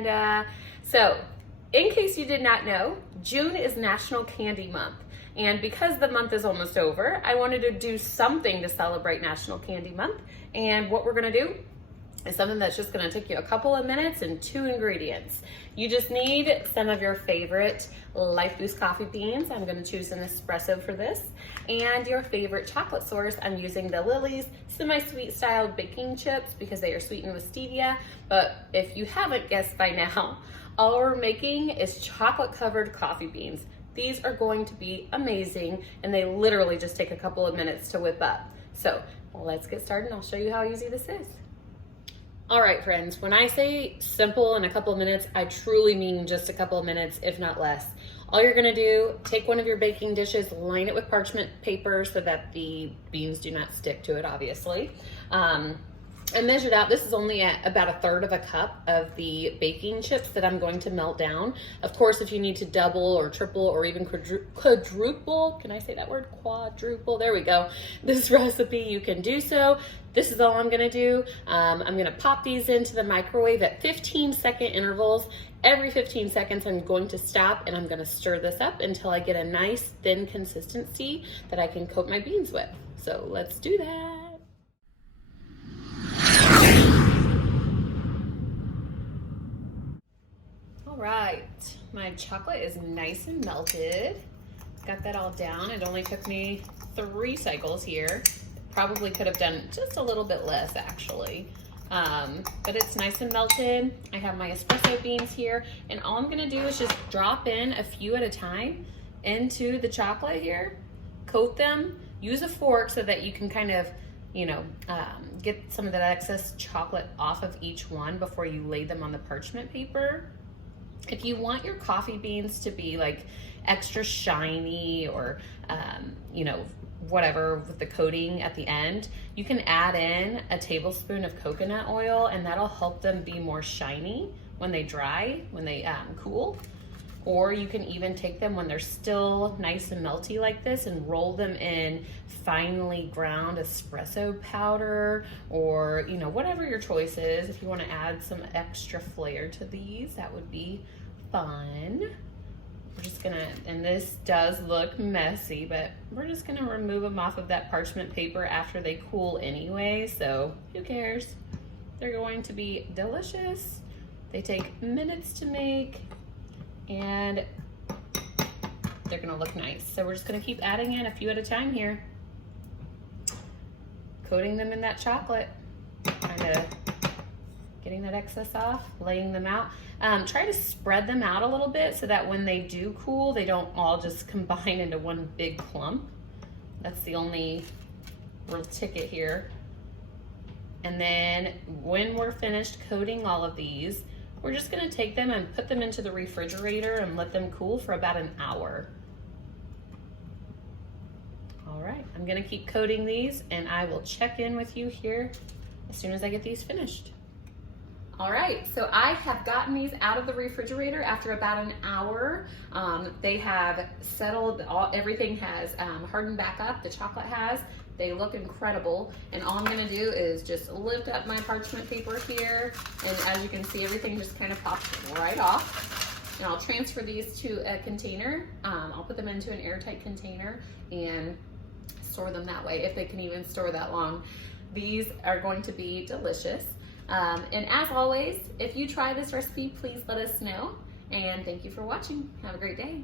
Amanda. So, in case you did not know, June is National Candy Month. And because the month is almost over, I wanted to do something to celebrate National Candy Month. And what we're gonna do is something that's just gonna take you a couple of minutes and 2 ingredients. You just need some of your favorite LifeBoost coffee beans. I'm gonna choose an espresso for this. And your favorite chocolate source. I'm using the Lily's semi-sweet style baking chips because they are sweetened with stevia. But if you haven't guessed by now, all we're making is chocolate covered coffee beans. These are going to be amazing, and they literally just take a couple of minutes to whip up. So let's get started and I'll show you how easy this is. All right, friends, when I say simple in a couple of minutes, I truly mean just a couple of minutes, if not less. All you're gonna do, take one of your baking dishes, line it with parchment paper so that the beans do not stick to it, obviously. I measured out, this is only at about 1/3 of a cup of the baking chips that I'm going to melt down. Of course, if you need to double or triple or even quadruple, can I say that word? Quadruple, there we go. This recipe, you can do so. This is all I'm gonna do. I'm gonna pop these into the microwave at 15-second intervals. Every 15 seconds, I'm going to stop and I'm gonna stir this up until I get a nice thin consistency that I can coat my beans with. So let's do that. Right, my chocolate is nice and melted. Got that all down. It only took me 3 cycles here. Probably could have done just a little bit less actually. But it's nice and melted. I have my espresso beans here, and all I'm gonna do is just drop in a few at a time into the chocolate here, coat them, use a fork so that you can kind of, get some of that excess chocolate off of each one before you lay them on the parchment paper. If you want your coffee beans to be like extra shiny or, whatever with the coating at the end, you can add in a tablespoon of coconut oil and that'll help them be more shiny when they dry, when they cool. Or you can even take them when they're still nice and melty like this and roll them in finely ground espresso powder or, whatever your choice is. If you want to add some extra flair to these, that would be fun. We're just gonna, and this does look messy, but we're just gonna remove them off of that parchment paper after they cool anyway, so who cares? They're going to be delicious. They take minutes to make, and they're gonna look nice. So we're just gonna keep adding in a few at a time here. Coating them in that chocolate, kind of getting that excess off, laying them out. Try to spread them out a little bit so that when they do cool, they don't all just combine into one big clump. That's the only real ticket here. And then when we're finished coating all of these, we're just gonna take them and put them into the refrigerator and let them cool for about an hour. All right, I'm gonna keep coating these and I will check in with you here as soon as I get these finished. All right, so I have gotten these out of the refrigerator after about an hour. They have settled, everything has hardened back up, the chocolate has. They look incredible. And all I'm gonna do is just lift up my parchment paper here. And as you can see, everything just kind of pops right off. And I'll transfer these to a container. I'll put them into an airtight container and store them that way, if they can even store that long. These are going to be delicious. And as always, if you try this recipe, please let us know. And thank you for watching. Have a great day.